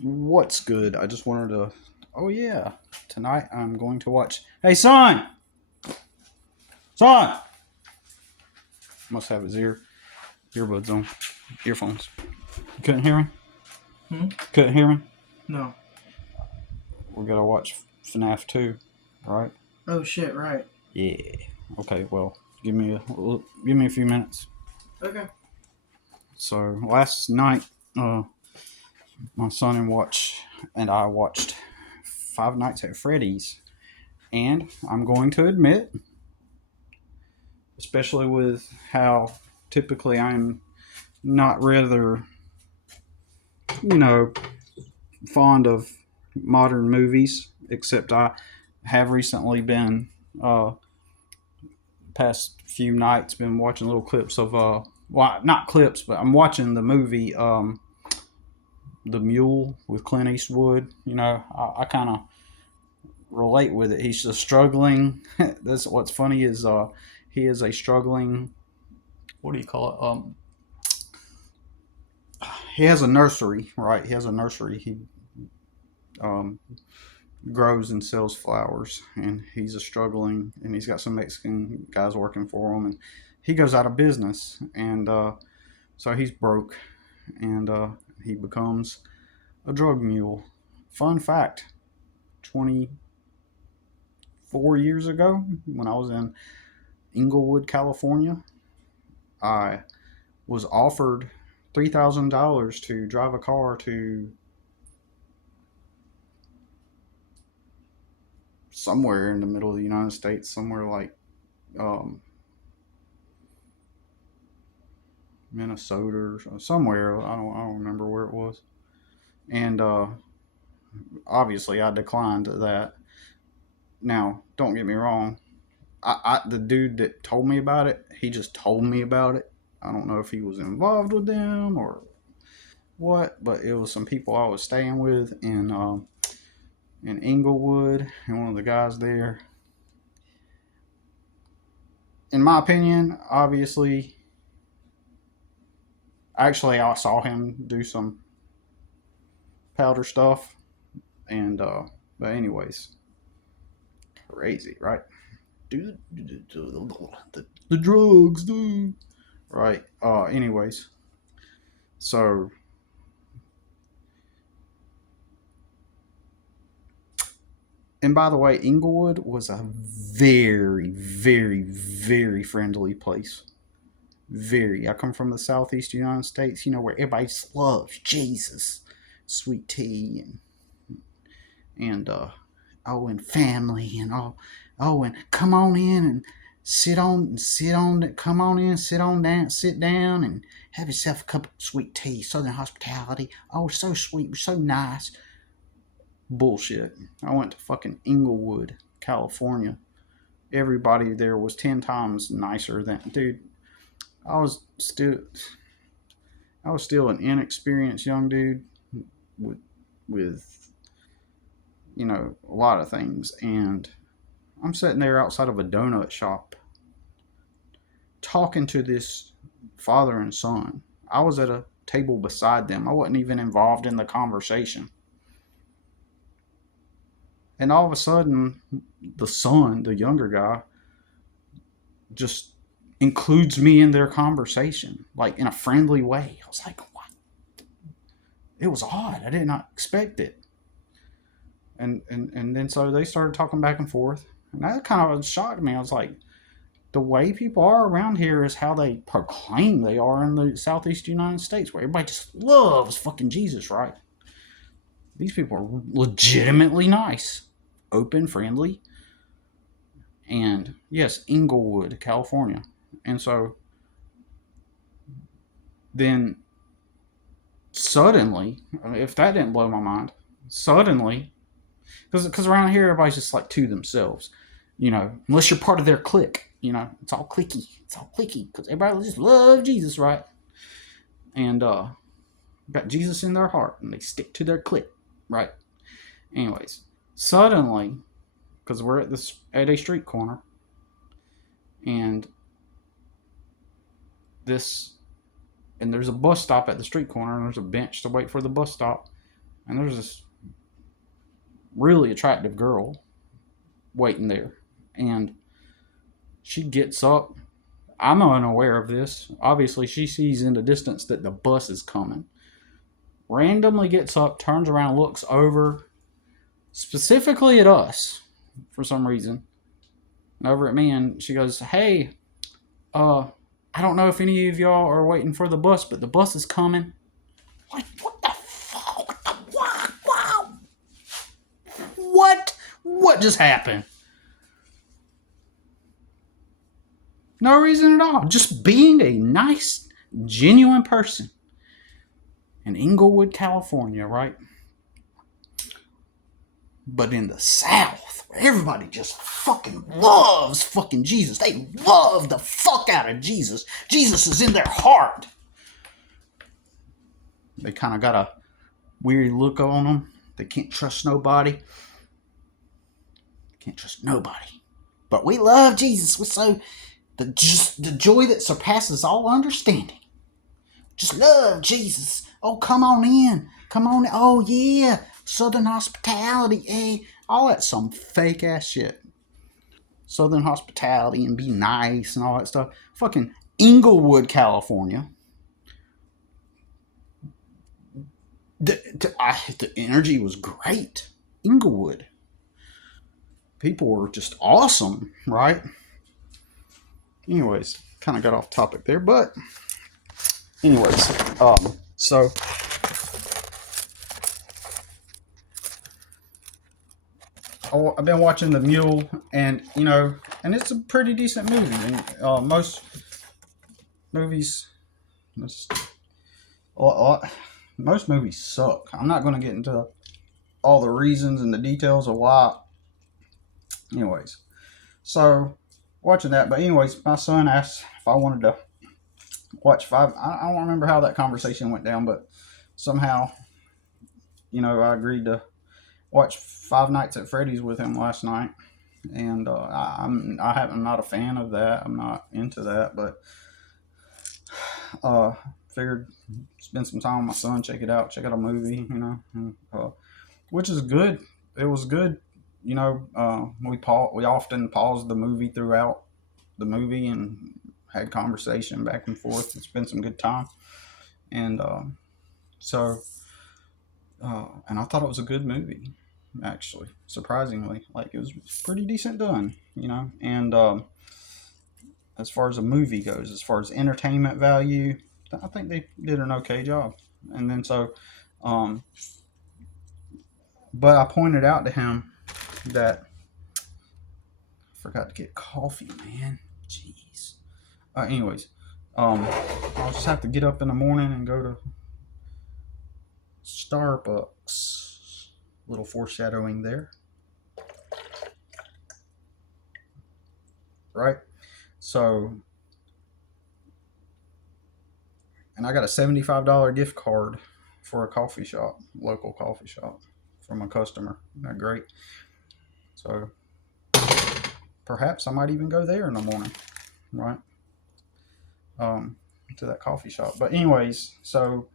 What's good? I just wanted to. Oh yeah, tonight I'm going to watch. Hey son, son. Must have his earbuds on, earphones. You couldn't hear me. Hmm? Couldn't hear me. No. We gotta watch FNAF 2, right? Oh shit! Right. Yeah. Okay. Well, give me a few minutes. Okay. So last night, my son and I watched Five Nights at Freddy's, and I'm going to admit, especially with how typically I'm not rather, you know, fond of modern movies, except I have recently been, past few nights, been watching little clips of, well, not clips, but I'm watching the movie, The Mule with Clint Eastwood. I kind of relate with it. He's just struggling. That's what's funny is, he is a struggling, what do you call it? He has a nursery, right? He has a nursery. He um, grows and sells flowers, and he's a struggling, and he's got some Mexican guys working for him, and he goes out of business, and so he's broke, and he becomes a drug mule. Fun fact: 24 years ago, when I was in Inglewood, California, I was offered $3,000 to drive a car to somewhere in the middle of the United States, somewhere like, um, Minnesota or somewhere. I don't remember where it was. And obviously, I declined that. Now, don't get me wrong. The dude that told me about it, he just told me about it. I don't know if he was involved with them or what, but it was some people I was staying with in Inglewood, and one of the guys there, in my opinion, obviously, actually, I saw him do some powder stuff, and but anyways, crazy, right? Dude, the drugs, dude. Right. Anyways, so, and by the way, Inglewood was a very, very, very friendly place. Very. I come from the southeast United States, where everybody just loves Jesus, sweet tea, and and family, and and come on in and come on in, sit down, and have yourself a cup of sweet tea. Southern hospitality. Oh, we're so sweet, we're so nice. Bullshit. I went to fucking Inglewood, California. Everybody there was 10 times nicer than, dude. I was still I was still an inexperienced young dude with with a lot of things, and I'm sitting there outside of a donut shop talking to this father and son. I was at a table beside them. I wasn't even involved in the conversation. And all of a sudden, the son, the younger guy, just includes me in their conversation, like in a friendly way. I was like, what? It was odd. I did not expect it. And then so they started talking back and forth. And that kind of shocked me. I was like, the way people are around here is how they proclaim they are in the southeast United States, where everybody just loves fucking Jesus, right? These people are legitimately nice, open, friendly, and yes, Inglewood, California. And so then suddenly, if that didn't blow my mind, suddenly, because around here everybody's just like to themselves, unless you're part of their clique, it's all cliquey, because everybody just loves Jesus, right? And got Jesus in their heart, and they stick to their clique, right? Anyways, suddenly, because we're at a street corner, and this and there's a bus stop at the street corner, and there's a bench to wait for the bus stop. and there's this really attractive girl waiting there, and she gets up. I'm unaware of this. Obviously, she sees in the distance that the bus is coming. Randomly gets up, turns around, looks over, specifically at us for some reason, and over at me, and she goes, "Hey, uh, I don't know if any of y'all are waiting for the bus, but the bus is coming." Like, what the fuck? What? Wow. What? What just happened? No reason at all. Just being a nice, genuine person in Inglewood, California, right? But in the South, where everybody just fucking loves fucking Jesus. They love the fuck out of Jesus. Jesus is in their heart. They kind of got a weird look on them. They can't trust nobody. Can't trust nobody. But we love Jesus. We're so the joy that surpasses all understanding. Just love Jesus. Oh, come on in. Come on. Oh, yeah. Southern hospitality. Hey, all that some fake ass shit. Southern hospitality and be nice and all that stuff. Fucking Inglewood, California. The energy was great. Inglewood. People were just awesome, right? Anyways, kind of got off topic there, but anyways, so I've been watching The Mule, and and it's a pretty decent movie. And most movies, most movies suck. I'm not going to get into all the reasons and the details of why. Anyways, so watching that, but anyways, my son asked if I wanted to watch five. I don't remember how that conversation went down, but somehow, I agreed to watch Five Nights at Freddy's with him last night, and I'm not a fan of that. I'm not into that, but figured spend some time with my son, check out a movie, and, which is good. It was good. We often paused the movie throughout the movie and had conversation back and forth. It's been some good time, and so and I thought it was a good movie, actually, surprisingly. Like, it was pretty decent done, and as far as a movie goes, as far as entertainment value, I think they did an okay job. And then um, but I pointed out to him that I forgot to get coffee, man. Jeez. Anyways, I'll just have to get up in the morning and go to Starbucks. Little foreshadowing there. Right? So, and I got a $75 gift card for a coffee shop, local coffee shop, from a customer. Isn't that great? So, perhaps I might even go there in the morning, right? To that coffee shop. But anyways, so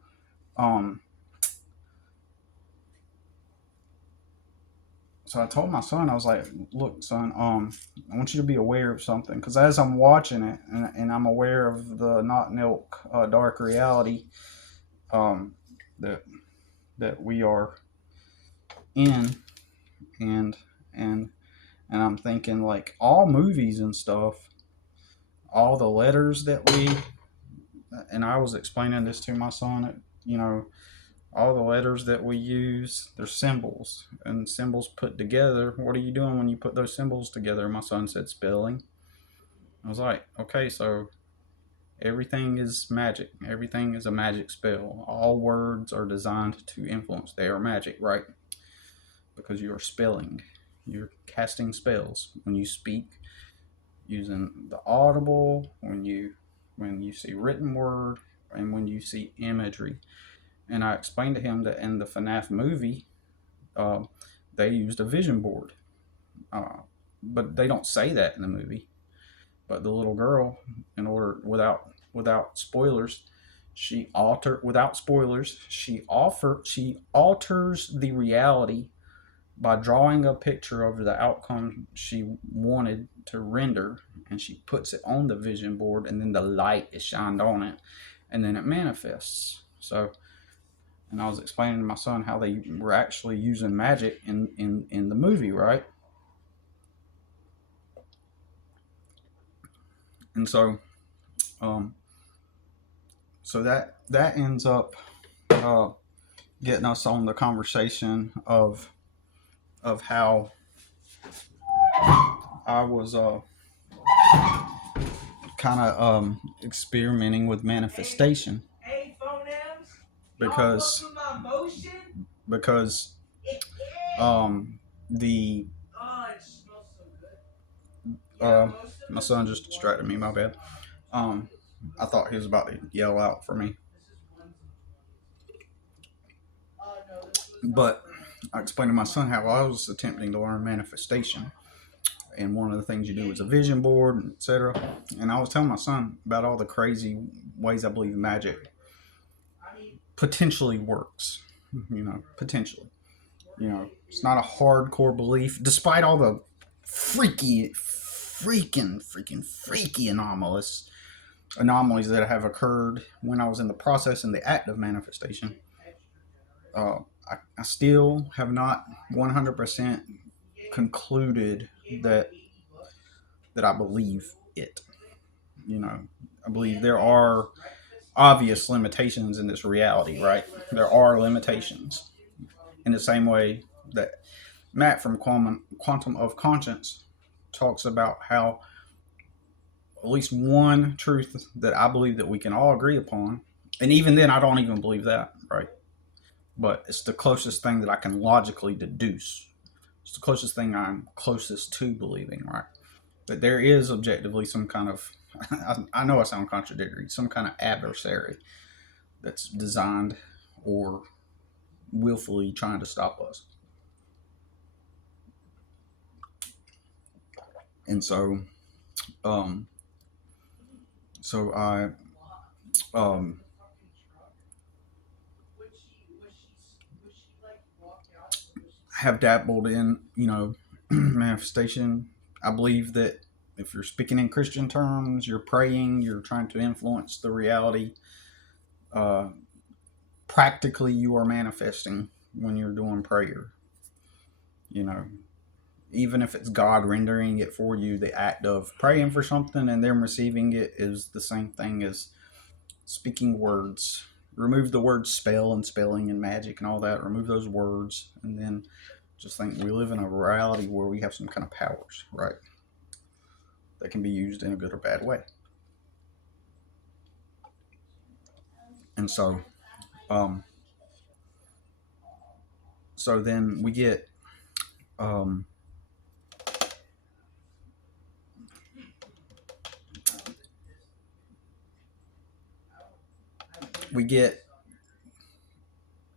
so I told my son, I was like, "Look, son, I want you to be aware of something, because as I'm watching it, and I'm aware of the Not Milk dark reality um, that we are in, and and I'm thinking, like, all movies and stuff, all the letters that we, and I was explaining this to my son, all the letters that we use, they're symbols, and symbols put together. What are you doing when you put those symbols together?" My son said, "Spelling." I was like, okay, so everything is magic. Everything is a magic spell. All words are designed to influence. They are magic, right? Because you are spelling. You're casting spells when you speak, using the audible, when you see written word, and when you see imagery. And I explained to him that in the FNAF movie, uh, they used a vision board, but they don't say that in the movie. But the little girl, in order, without spoilers, without spoilers, she alters the reality by drawing a picture of the outcome she wanted to render, and she puts it on the vision board, and then the light is shined on it, and then it manifests. So, and I was explaining to my son how they were actually using magic in the movie, right? And so, um, so that ends up uh, getting us on the conversation of how I was kind of experimenting with manifestation because because the my son just distracted me. My bad. I thought he was about to yell out for me, but I explained to my son how I was attempting to learn manifestation, and one of the things you do is a vision board, etc. And I was telling my son about all the crazy ways I believe magic potentially works. Potentially. It's not a hardcore belief, despite all the freaky anomalies that have occurred when I was in the process and the act of manifestation. I still have not 100% concluded that I believe it. I believe there are obvious limitations in this reality, right? There are limitations. In the same way that Matt from Quantum of Conscience talks about how at least one truth that I believe that we can all agree upon, and even then I don't even believe that, right? But it's the closest thing that I can logically deduce. It's the closest thing I'm closest to believing, right? That there is objectively some kind of, I know I sound contradictory, some kind of adversary that's designed or willfully trying to stop us. And so, um, I have dabbled in, manifestation. I believe that if you're speaking in Christian terms, you're praying, you're trying to influence the reality. Uh, Practically, you are manifesting when you're doing prayer. You know, even if it's God rendering it for you, the act of praying for something and them receiving it is the same thing as speaking words. Remove the word spell and spelling and magic and all that. Remove those words, and then just think we live in a reality where we have some kind of powers, right? That can be used in a good or bad way. And so, um, then we get um,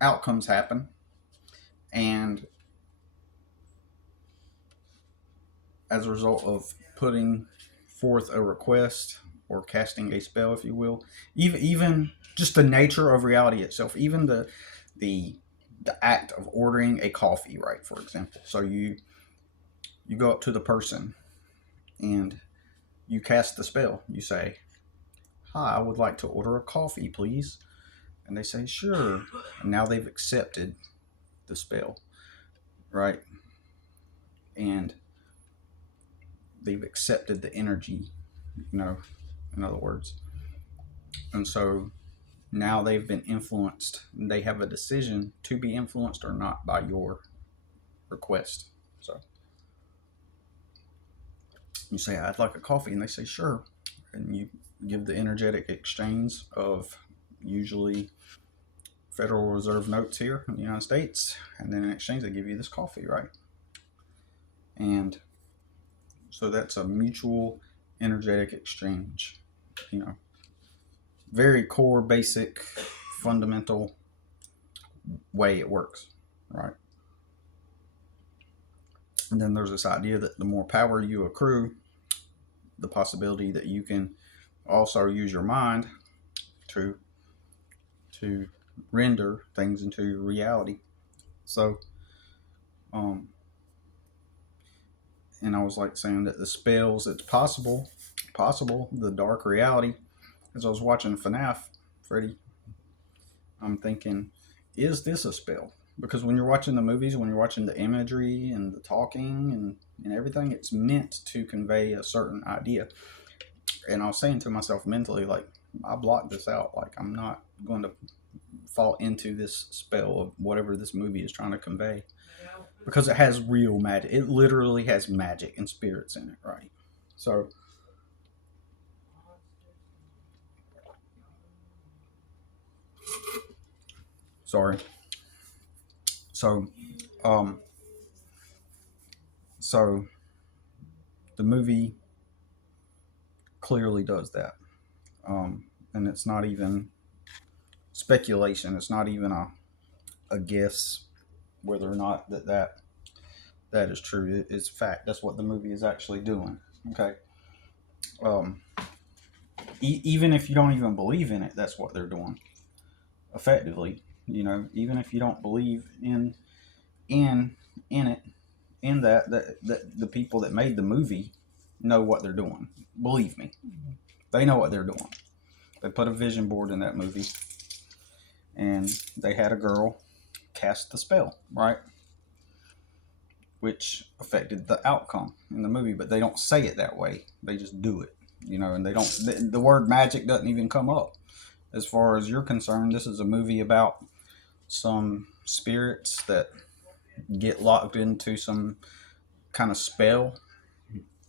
outcomes happen, and as a result of putting forth a request or casting a spell, if you will, even just the nature of reality itself, even the act of ordering a coffee, right? For example, so you go up to the person and you cast the spell. You say, "Hi, I would like to order a coffee, please," and they say, "Sure." And now they've accepted the spell, right? And they've accepted the energy, in other words. And so now they've been influenced. And they have a decision to be influenced or not by your request. So you say, "I'd like a coffee," and they say, "Sure." And you give the energetic exchange of usually Federal Reserve notes here in the United States, and then in exchange they give you this coffee, right? And so that's a mutual energetic exchange, very core, basic, fundamental way it works, right? And then there's this idea that the more power you accrue, the possibility that you can also use your mind to to render things into reality. So, um, and I was like saying that the spells, it's possible, the dark reality. As I was watching FNAF, Freddy, I'm thinking, is this a spell? Because when you're watching the movies, when you're watching the imagery and the talking and everything, it's meant to convey a certain idea. And I was saying to myself mentally, like, I blocked this out. Like, I'm not going to fall into this spell of whatever this movie is trying to convey. Because it has real magic. It literally has magic and spirits in it, right? So, sorry. So, um, so the movie clearly does that. And it's not even speculation. It's not even a guess whether or not that is true. It's fact. That's what the movie is actually doing. Okay. Um, even if you don't even believe in it, that's what they're doing effectively. Even if you don't believe in in it, in that the people that made the movie know what they're doing. Believe me, they know what they're doing. They put a vision board in that movie, and they had a girl cast the spell, right? Which affected the outcome in the movie, but they don't say it that way. They just do it, and they don't. The word magic doesn't even come up. As far as you're concerned, this is a movie about some spirits that get locked into some kind of spell,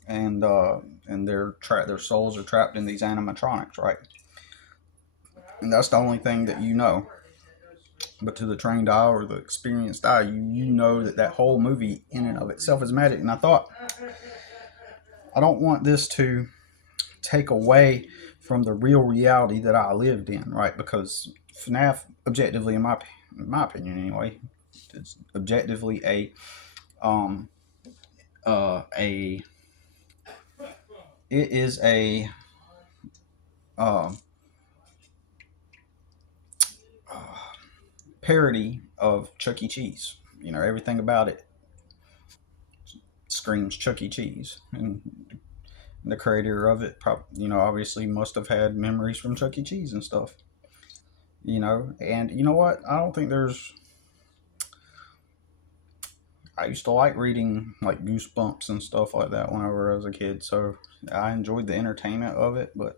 and their souls are trapped in these animatronics, right? And that's the only thing that you know. But to the trained eye or the experienced eye, you know that whole movie in and of itself is magic. And I thought, I don't want this to take away from the real reality that I lived in, right? Because FNAF, objectively, in my opinion, anyway, it's objectively um a it is a um parody of Chuck E. Cheese. Everything about it screams Chuck E. Cheese, and the creator of it, obviously must have had memories from Chuck E. Cheese and stuff. And you know what? I don't think there's. I used to like reading like Goosebumps and stuff like that whenever I was a kid, so I enjoyed the entertainment of it. But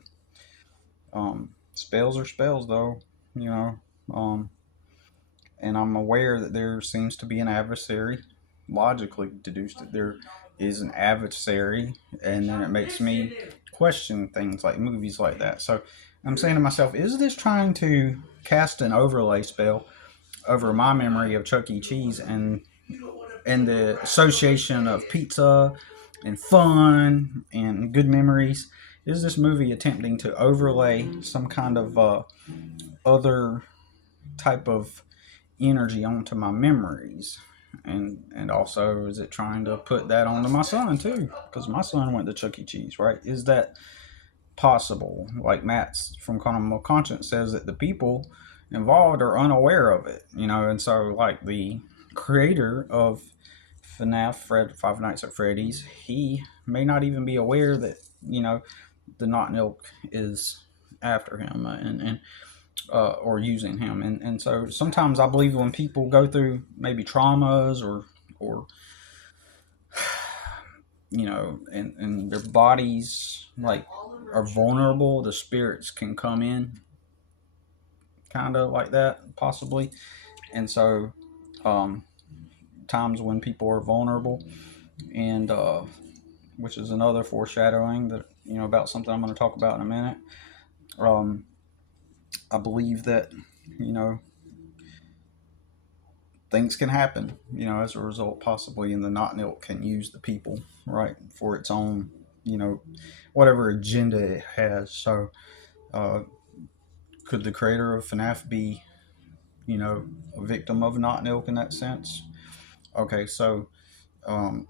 spells are spells, though. You know, um, and I'm aware that there seems to be an adversary. Logically deduced that there is an adversary, and then it makes me question things like movies like that. So I'm saying to myself, is this trying to cast an overlay spell over my memory of Chuck E. Cheese and the association of pizza and fun and good memories? Is this movie attempting to overlay some kind of other type of energy onto my memories? And also, is it trying to put that onto my son too? Because my son went to Chuck E. Cheese, right? Is that possible? Like Matt's from Carnival Conscience says that the people involved are unaware of it, and so like the creator of FNAF, Five Nights at Freddy's, he may not even be aware that the Not Milk is after him, or using him, and so sometimes I believe when people go through maybe traumas or and their bodies like are vulnerable, the spirits can come in kind of like that possibly. And so um, times when people are vulnerable, and which is another foreshadowing that about something I'm going to talk about in a minute. um, I believe that you know things can happen as a result, possibly, and the Not Milk can use the people, right, for its own whatever agenda it has. So uh, could the creator of FNAF be a victim of Not Milk in that sense? Okay, so um,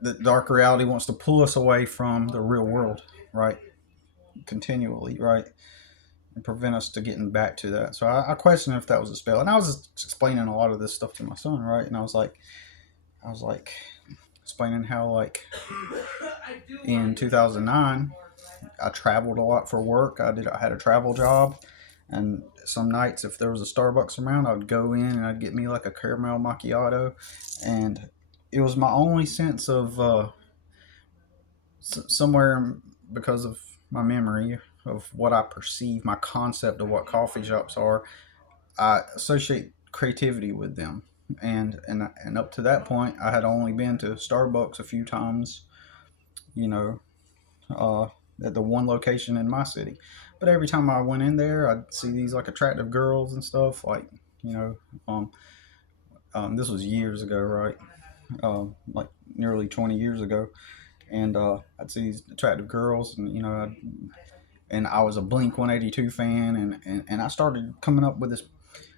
the dark reality wants to pull us away from the real world, right? Continually, right? prevent us to getting back to that. So I questioned if that was a spell, and I was explaining a lot of this stuff to my son, right? And I was like explaining how like in 2009 I traveled a lot for work. I had a travel job, and some nights if there was a Starbucks around, I'd go in and I'd get me like a caramel macchiato, and it was my only sense of somewhere because of my memory of what I perceive, my concept of what coffee shops are. I associate creativity with them, and up to that point, I had only been to Starbucks a few times, you know, uh, at the one location in my city. But every time I went in there, I'd see these like attractive girls and stuff. Like, you know, um, this was years ago, right? Like nearly 20 years ago, and I'd see these attractive girls, and and I was a Blink 182 fan, and I started coming up with this.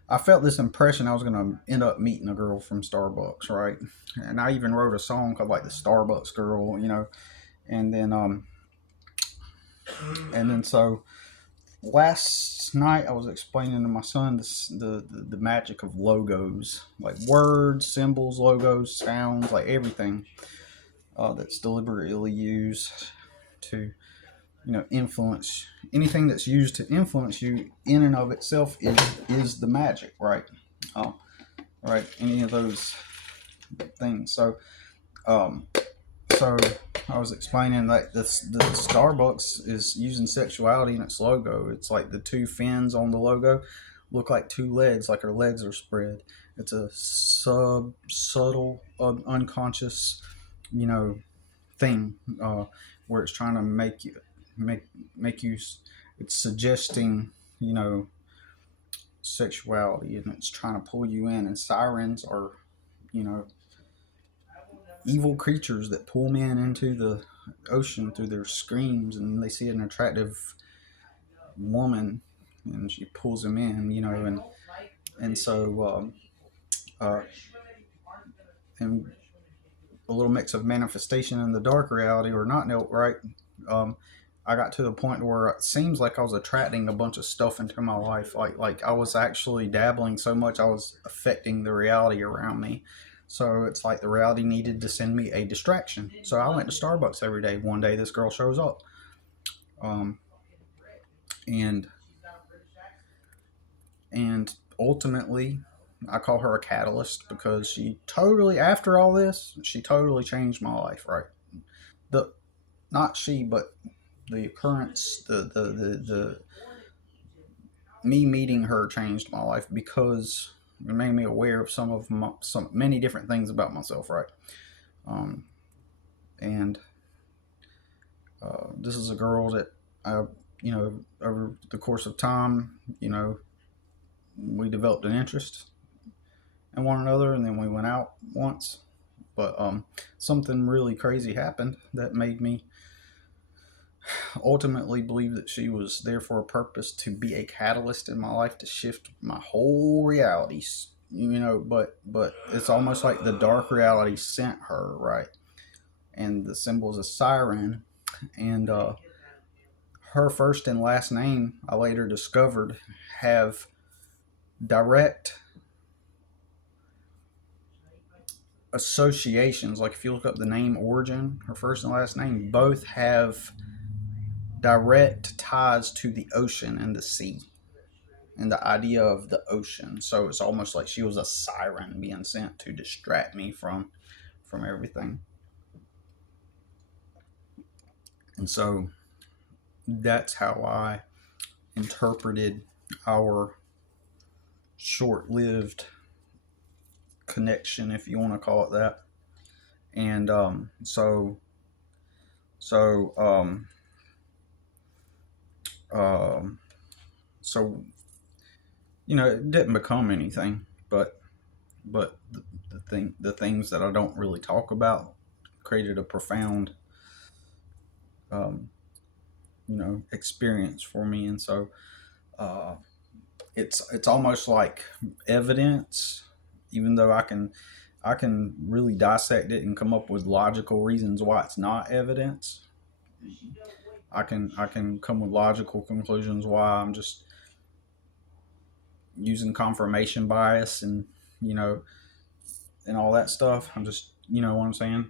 I felt this impression I was going to end up meeting a girl from Starbucks, right? And I even wrote a song called like the Starbucks Girl, and then so last night I was explaining to my son the magic of logos, like words, symbols, logos, sounds, like everything that's deliberately used to influence. Anything that's used to influence you in and of itself is the magic, right? uh, right, any of those things. Um so I was explaining that the Starbucks is using sexuality in its logo. It's like the two fins on the logo look like two legs, like her legs are spread. It's a subtle unconscious thing, where it's trying to make you. It's suggesting sexuality, and it's trying to pull you in. And sirens are you know evil creatures that pull men into the ocean through their screams, and they see an attractive woman and she pulls them in, and so uh, and a little mix of manifestation in the dark reality or not, right? um, I got to the point where it seems like I was attracting a bunch of stuff into my life. Like I was actually dabbling so much I was affecting the reality around me. So it's like the reality needed to send me a distraction. So I went to Starbucks every day. One day this girl shows up, um, and and ultimately I call her a catalyst because she totally, after all this, she totally changed my life. Right, the not she, but the occurrence, the me meeting her changed my life because it made me aware of some many different things about myself, right? Um, and this is a girl that I, over the course of time, we developed an interest in one another, and then we went out once. But something really crazy happened that made me ultimately believe that she was there for a purpose, to be a catalyst in my life to shift my whole realities. But it's almost like the dark reality sent her, right? And the symbol is a siren, and her first and last name I later discovered have direct associations. Like if you look up the name origin, her first and last name both have direct ties to the ocean and the sea and the idea of the ocean. So it's almost like she was a siren being sent to distract me from everything. And so that's how I interpreted our short-lived connection, if you want to call it that. And so um, so it didn't become anything, but the things that I don't really talk about created a profound um, experience for me. And so uh, it's almost like evidence, even though I can really dissect it and come up with logical reasons why it's not evidence. I can come with logical conclusions why I'm just using confirmation bias and, you know, and all that stuff. I'm just, you know what I'm saying?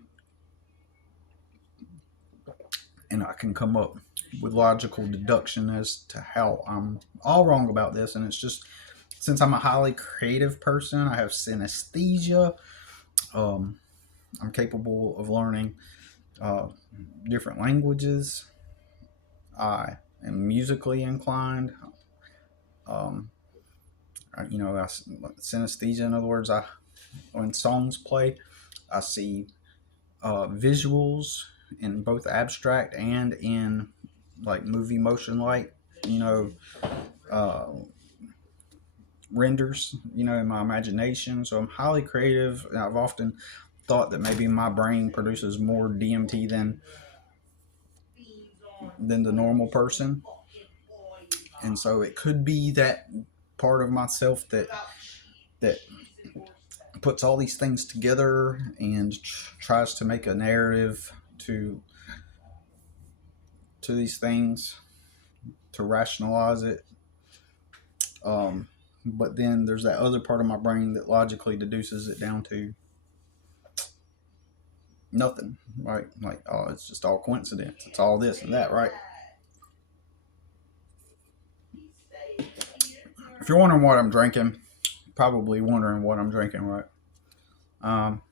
And I can come up with logical deduction as to how I'm all wrong about this. And it's just, since I'm a highly creative person, I have synesthesia. Um, I'm capable of learning uh, different languages. I am musically inclined. Um, synesthesia. In other words, when songs play, I see visuals in both abstract and in like movie motion light. You know, uh, renders. You know, in my imagination. So I'm highly creative. I've often thought that maybe my brain produces more DMT than the normal person, and so it could be that part of myself that puts all these things together and tries to make a narrative to these things to rationalize it. But then there's that other part of my brain that logically deduces it down to nothing, right? Like, oh, it's just all coincidence. It's all this and that, right? If you're wondering what I'm drinking, probably wondering what I'm drinking, right? Um,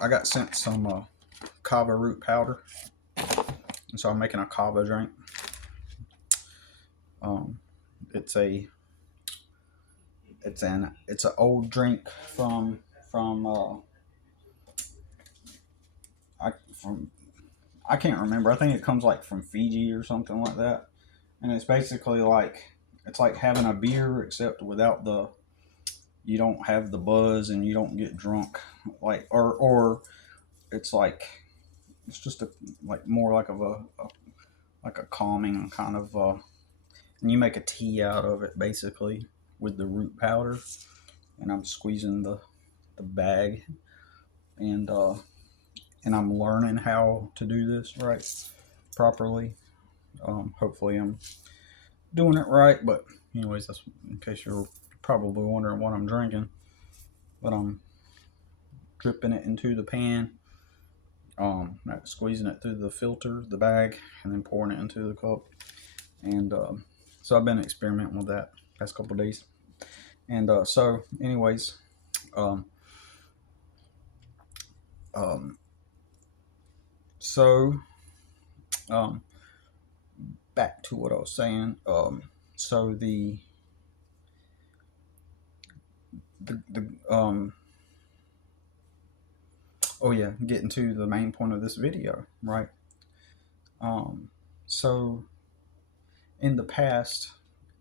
I got sent some kava root powder, and so I'm making a kava drink. Um, it's a it's an old drink from from I can't remember. I think it comes like from Fiji or something like that, and it's basically like it's like having a beer except without the you don't have the buzz and you don't get drunk like or it's like it's just a like more like of a like a calming kind of and you make a tea out of it basically with the root powder, and I'm squeezing the bag and and I'm learning how to do this right properly. Hopefully I'm doing it right, but anyways, that's in case you're probably wondering what I'm drinking. But I'm dripping it into the pan, squeezing it through the filter, the bag, and then pouring it into the cup. And so I've been experimenting with that past couple of days. And so, anyways, um, um, so um, back to what I was saying. So the oh yeah, getting to the main point of this video, right? Um, so in the past,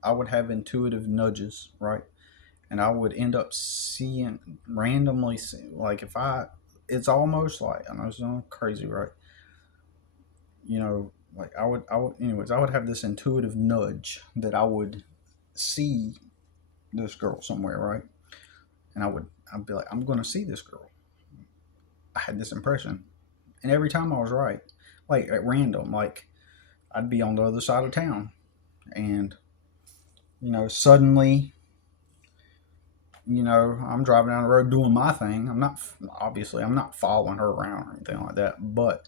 I would have intuitive nudges, right? And I would end up seeing randomly, like if I, it's almost like I know it's crazy, right? You know, like anyways, I would have this intuitive nudge that I would see this girl somewhere, right? And I'd be like, I'm gonna see this girl. I had this impression, and every time I was right, like at random, like I'd be on the other side of town, and suddenly, I'm driving down the road doing my thing. I'm not following her around or anything like that, but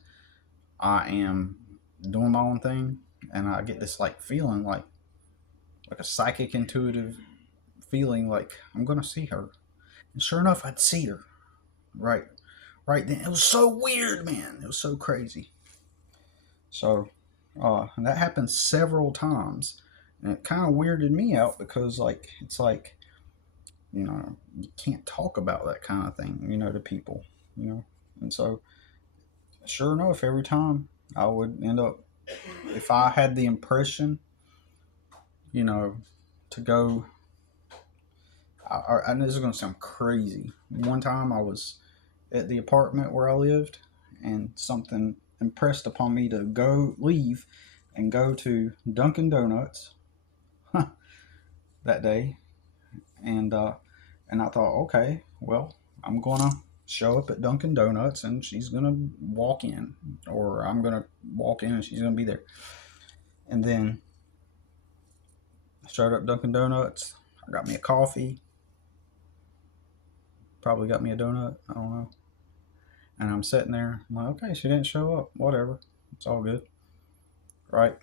I am doing my own thing, and I get this like feeling like a psychic intuitive feeling like I'm gonna see her. And sure enough, I'd see her right right then. It was so weird, man. It was so crazy. So and that happened several times, and it kind of weirded me out because it's like you can't talk about that kind of thing to people, and so sure enough, every time I would end up, if I had the impression, you know, to go. I know this is going to sound crazy. One time I was at the apartment where I lived, and something impressed upon me to go leave and go to Dunkin' Donuts that day, and I thought, okay, well, I'm gonna show up at Dunkin' Donuts and she's gonna walk in, or I'm gonna walk in and she's gonna be there, and then Showed up Dunkin' Donuts. I got me a coffee. Probably got me a donut. I don't know. And I'm sitting there. I'm like, okay, she didn't show up. Whatever. It's all good. Right.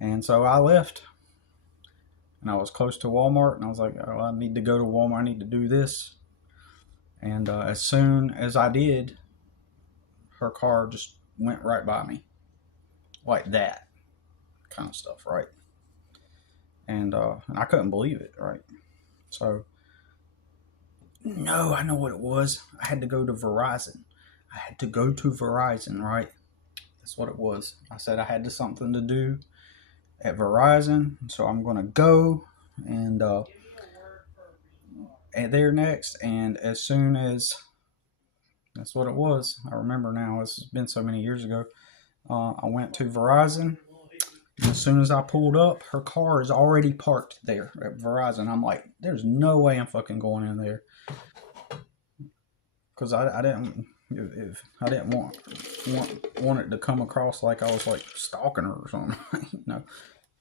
And so I left. And I was close to Walmart. And I was like, oh, I need to go to Walmart. I need to do this. And as soon as I did, her car just went right by me. Like that kind of stuff. Right. And I couldn't believe it. Right. So, no, I know what it was. I had to go to Verizon. I had to go to Verizon, right? That's what it was. I said I had something to do at Verizon, so I'm gonna go and there next. And as soon as that's what it was, I remember now. It's been so many years ago. I went to Verizon. As soon as I pulled up, her car is already parked there at Verizon. I'm like, there's no way I'm fucking going in there because I didn't. If I didn't want it to come across like I was like stalking her or something, no,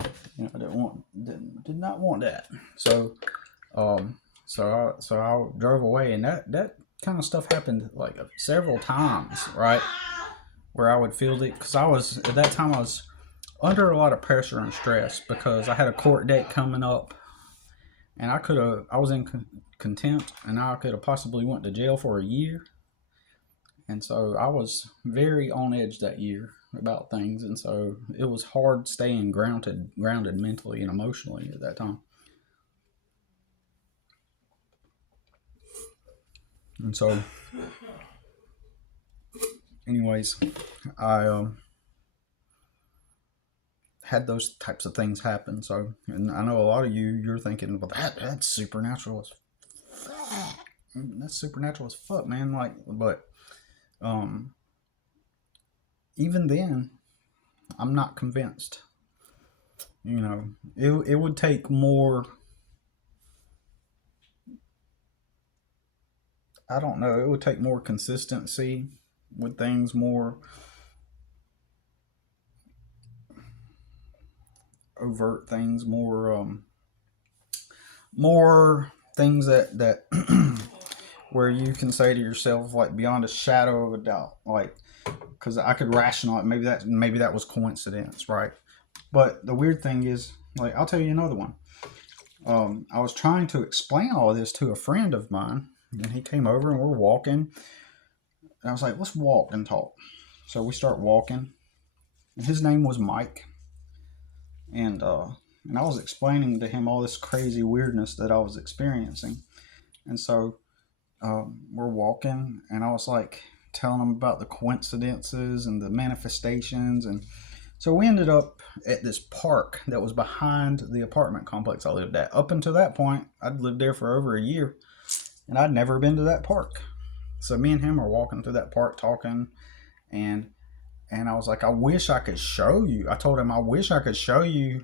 I did not want that. So, I drove away, and that kind of stuff happened like several times, right? Where I would feel it because I was at that time I was under a lot of pressure and stress because I had a court date coming up, and I was in contempt, and I could have possibly went to jail for a year. And so I was very on edge that year about things, and so it was hard staying grounded mentally and emotionally at that time. And so, anyways, I had those types of things happen. So, and I know a lot of you're thinking, well, that's supernatural as fuck. That's supernatural as fuck, man. Like, but um, even then, I'm not convinced. It would take more. I don't know. It would take more consistency with things, more overt things, more things that where you can say to yourself like beyond a shadow of a doubt, like because I could rationalize maybe that was coincidence, right? But the weird thing is, like, I'll tell you another one. I was trying to explain all of this to a friend of mine, and he came over and we're walking, and I was like, let's walk and talk. So we start walking, and his name was Mike, and I was explaining to him all this crazy weirdness that I was experiencing, and so we're walking, and I was like telling him about the coincidences and the manifestations, and so we ended up at this park that was behind the apartment complex I lived at. Up until that point, I'd lived there for over a year, and I'd never been to that park. So me and him are walking through that park talking, and I was like, I wish I could show you. I told him, I wish I could show you,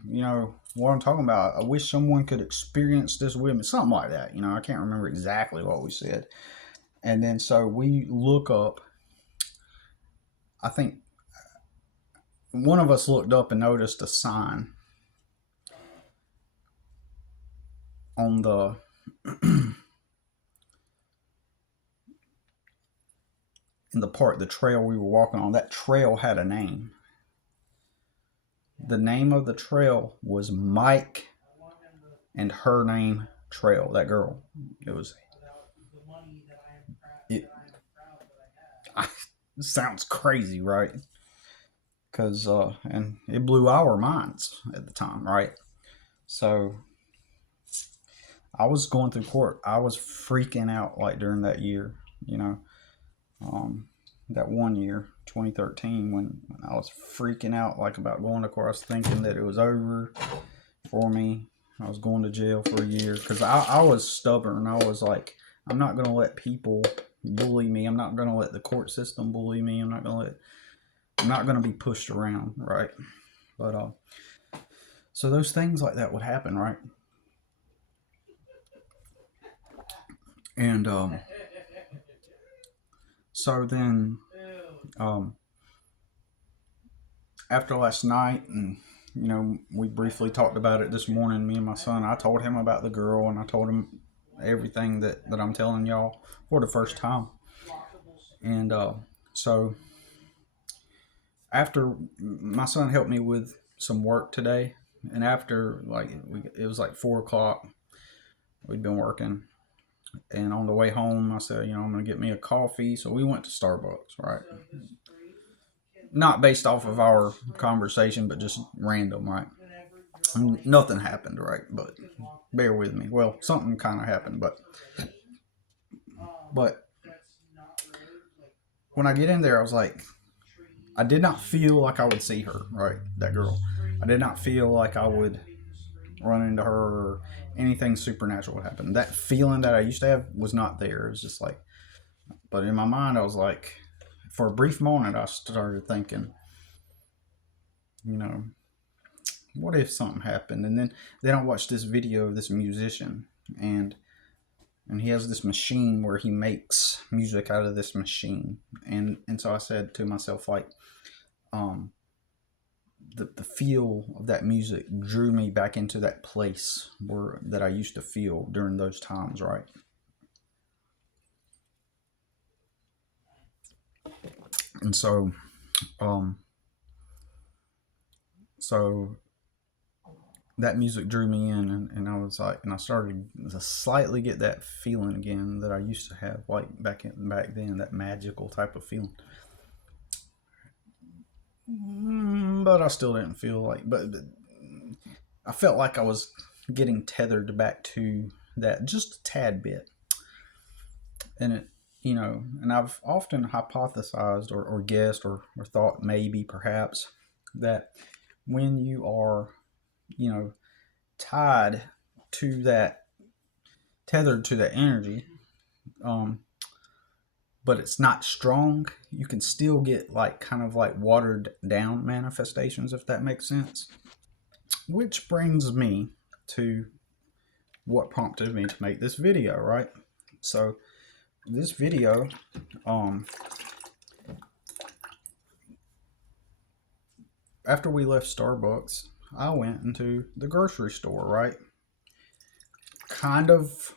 what I'm talking about. I wish someone could experience this with me. Something like that. I can't remember exactly what we said. And then so we look up. I think one of us looked up and noticed a sign on the in the park, the trail we were walking on. That trail had a name. The name of the trail was Mike and her name Trail. That girl. It was. It, it sounds crazy, right? Because and it blew our minds at the time, right? So I was going through court. I was freaking out like during that year, you know, um, that one year, 2013, when I was freaking out like about going to court. I was thinking that it was over for me. I was going to jail for a year because I was stubborn. I was like, I'm not going to let people bully me. I'm not going to let the court system bully me. I'm not going to be pushed around, right? But so those things like that would happen, right? And so then um, after last night, and we briefly talked about it this morning, me and my son. I told him about the girl, and I told him everything that I'm telling y'all for the first time. And so after my son helped me with some work today, and after it was like 4 o'clock, we'd been working, and on the way home, I said, I'm gonna get me a coffee. So we went to Starbucks, right? Not based off of our conversation, but just random, right? Nothing happened, right? But bear with me. Well, something kind of happened, but when I get in there, I was like, I did not feel like I would see her, right? That girl. I did not feel like I would run into her or anything supernatural would happen. That feeling that I used to have was not there. It was just like, but in my mind, I was like, for a brief moment, I started thinking, you know, what if something happened? And then I watched this video of this musician, and he has this machine where he makes music out of this machine. And so I said to myself, like, the feel of that music drew me back into that place that I used to feel during those times, right? And so so that music drew me in, and I was like, and I started to slightly get that feeling again that I used to have, like back then, that magical type of feeling. But I still didn't feel like, but I felt like I was getting tethered back to that just a tad bit. And and I've often hypothesized or guessed or thought maybe perhaps that when you are, tied to that, tethered to that energy, but it's not strong, you can still get like kind of like watered down manifestations, if that makes sense. Which brings me to what prompted me to make this video, right? So this video, after we left Starbucks, I went into the grocery store, right? Kind of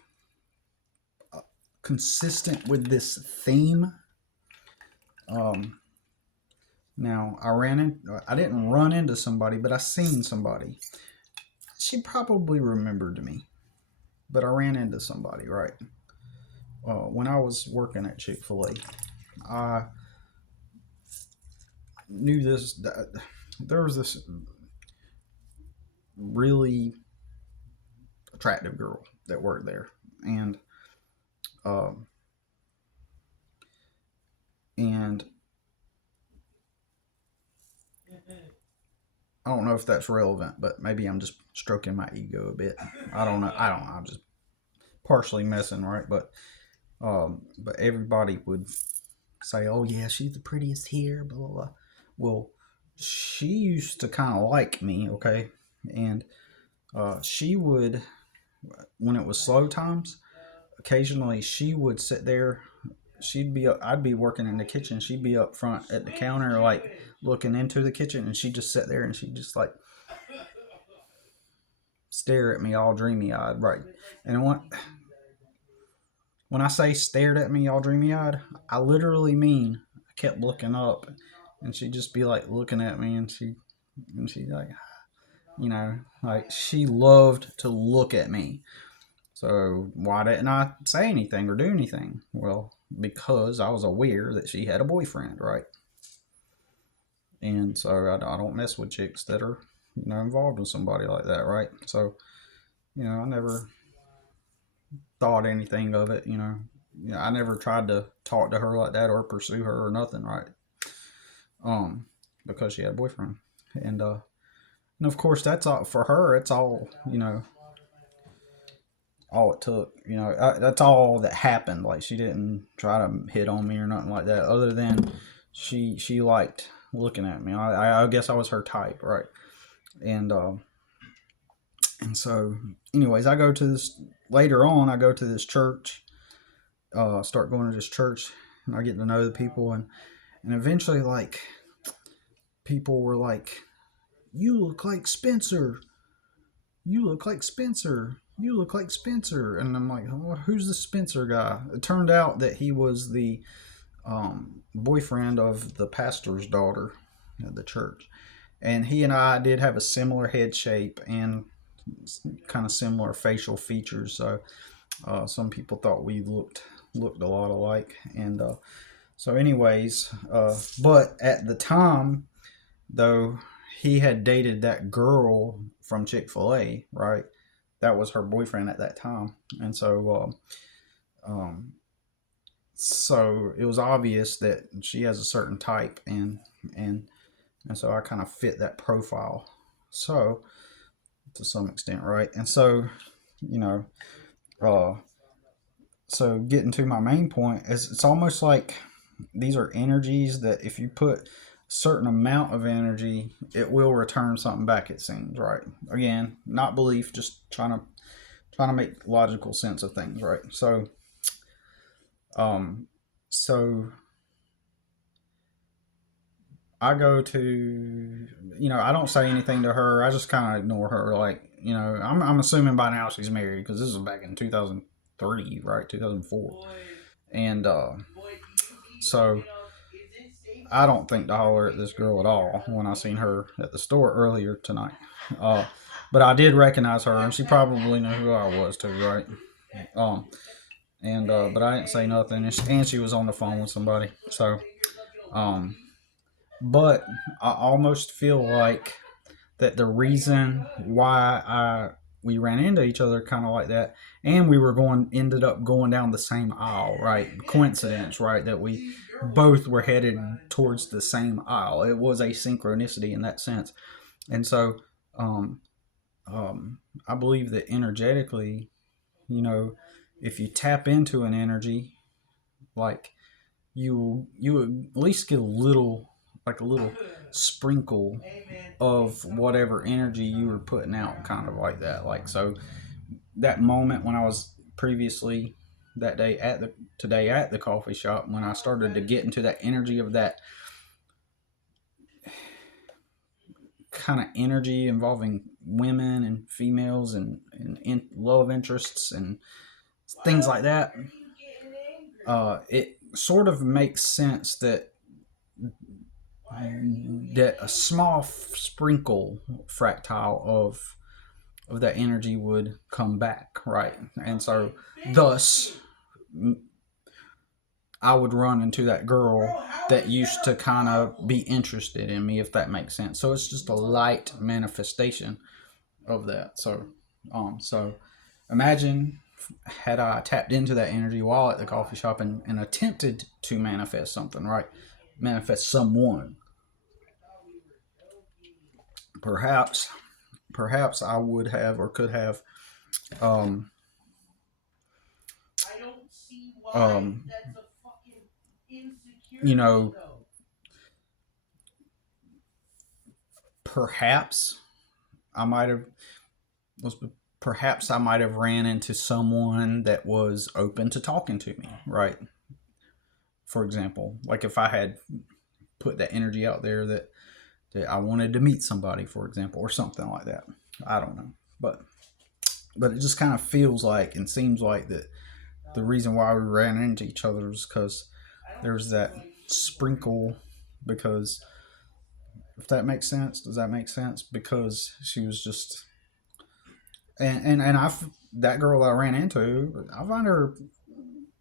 consistent with this theme. Now I didn't run into somebody, but I seen somebody. She probably remembered me, but I ran into somebody, right? When I was working at Chick-fil-A, I knew there was this really attractive girl that worked there, and um, and I don't know if that's relevant, but maybe I'm just stroking my ego a bit. I don't know. I'm just partially messing, right? But everybody would say, "Oh yeah, she's the prettiest here." Blah blah blah. Well, she used to kind of like me, okay, and she would, when it was slow times, occasionally she would sit there. I'd be working in the kitchen. She'd be up front at the counter, like looking into the kitchen, and she'd just sit there and she'd just like stare at me all dreamy eyed, right? And when I say stared at me all dreamy eyed, I literally mean I kept looking up, and she'd just be like looking at me, and she like, like she loved to look at me. So why didn't I say anything or do anything? Well, because I was aware that she had a boyfriend, right? And so I don't mess with chicks that are, involved with somebody like that, right? So, I never thought anything of it, I never tried to talk to her like that or pursue her or nothing, right? Because she had a boyfriend. And of course that's all for her. It's all, all it took, that's all that happened. Like, she didn't try to hit on me or nothing like that, other than she liked looking at me. I guess I was her type, right? And so anyways, I go to this later on. I go to this church, start going to this church, and I get to know the people, and eventually, like, people were like, You look like Spencer. You look like Spencer. You look like Spencer. And I'm like, oh, who's the Spencer guy? It turned out that he was the boyfriend of the pastor's daughter at the church. And he and I did have a similar head shape and kind of similar facial features. So some people thought we looked a lot alike. And so, anyways, but at the time, though, he had dated that girl from Chick-fil-A, right? That was her boyfriend at that time. And so it was obvious that she has a certain type, and and so I kind of fit that profile. So to some extent, right? And so, you know, uh, so getting to my main point is it's almost like these are energies that if you put a certain amount of energy, it will return something back. It seems, right? Again, not belief, just trying to make logical sense of things, right? Um, so I go to, I don't say anything to her. I just kind of ignore her. Like, I'm assuming by now she's married because this was back in 2003, right? 2004. And so I don't think to holler at this girl at all when I seen her at the store earlier tonight. Uh, but I did recognize her, and she probably knew who I was too, right? Um, and but I didn't say nothing, and she was on the phone with somebody. So, um, but I almost feel like that the reason why we ran into each other kind of like that, and we were ended up going down the same aisle, right? Coincidence, right? That we both were headed towards the same aisle. It was a synchronicity in that sense. And so um, I believe that energetically, you know, if you tap into an energy, like you at least get a little, like a little sprinkle of whatever energy you were putting out, kind of like that. Like, so that moment when I was previously that day at the today at the coffee shop, when I started to get into that energy of that kind of energy involving women and females and love interests and things like that, it sort of makes sense that a small sprinkle fractile of that energy would come back, right? And so, thus, I would run into that girl that used to kind of be interested in me, if that makes sense. So it's just a light manifestation of that. So imagine had I tapped into that energy while at the coffee shop and attempted to manifest something, right? Manifest someone. Perhaps, perhaps I would have or could have, um, um, you know, perhaps I might have was perhaps I might have ran into someone that was open to talking to me, right? For example, like if I had put that energy out there that I wanted to meet somebody, for example, or something like that. I don't know, but it just kind of feels like and seems like that the reason why we ran into each other is because there's that sprinkle. Because if that makes sense, does that make sense? Because she was just and I that girl I ran into, I find her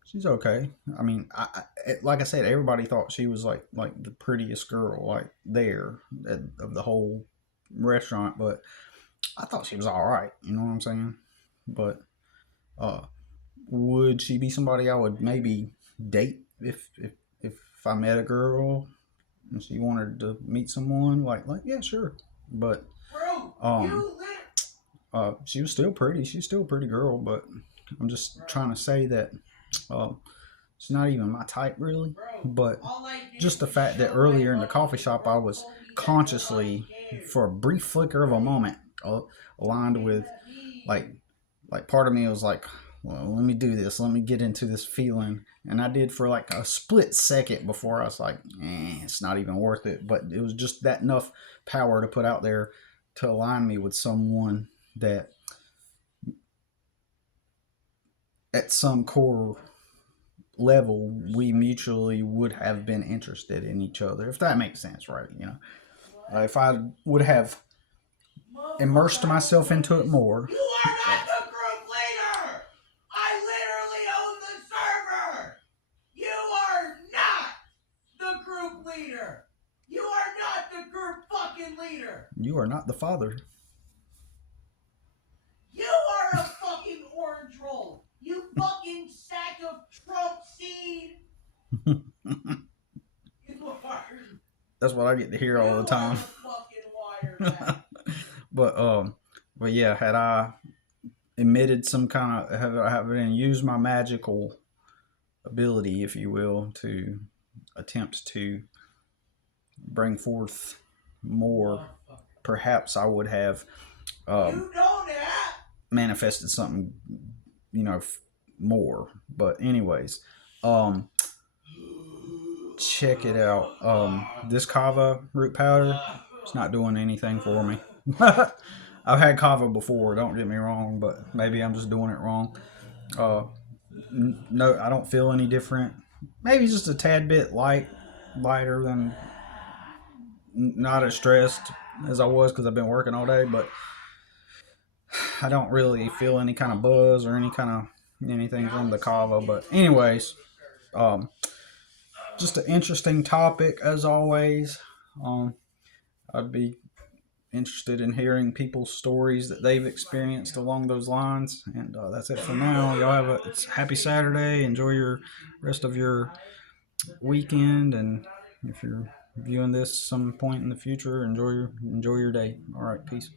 she's okay. I mean, like I said, everybody thought she was like the prettiest girl like there of the whole restaurant, but I thought she was all right. You know what I'm saying? But uh, would she be somebody I would maybe date if I met a girl and she wanted to meet someone? Like yeah, sure. But um, she was still pretty. She's still a pretty girl, but I'm just trying to say that uh, it's not even my type really. But just the fact that earlier in the coffee shop I was consciously, for a brief flicker of a moment, aligned with like part of me was like well, let me do this. Let me get into this feeling. And I did for like a split second before I was like, it's not even worth it. But it was just that enough power to put out there to align me with someone that at some core level we mutually would have been interested in each other, if that makes sense, right? If I would have immersed myself into it more. You are not the group leader! I literally own the server! You are not the group leader! You are not the group fucking leader! You are not the father. You are a fucking orange roll! You fucking sack of Trump seed! You are. That's what I get to hear all the time. You are a fucking wireback. But yeah, had I emitted some kind of, have used my magical ability, if you will, to attempt to bring forth more, perhaps I would have manifested something, more. But anyways, check it out. This kava root powder, it's not doing anything for me. I've had kava before, don't get me wrong, but maybe I'm just doing it wrong. No, I don't feel any different. Maybe just a tad bit lighter than, not as stressed as I was because I've been working all day, but I don't really feel any kind of buzz or anything from the kava. But anyways, just an interesting topic as always. I'd be interested in hearing people's stories that they've experienced along those lines. And that's it for now. Y'all have a happy Saturday. Enjoy your rest of your weekend, and if you're viewing this some point in the future, enjoy your day. All right, peace.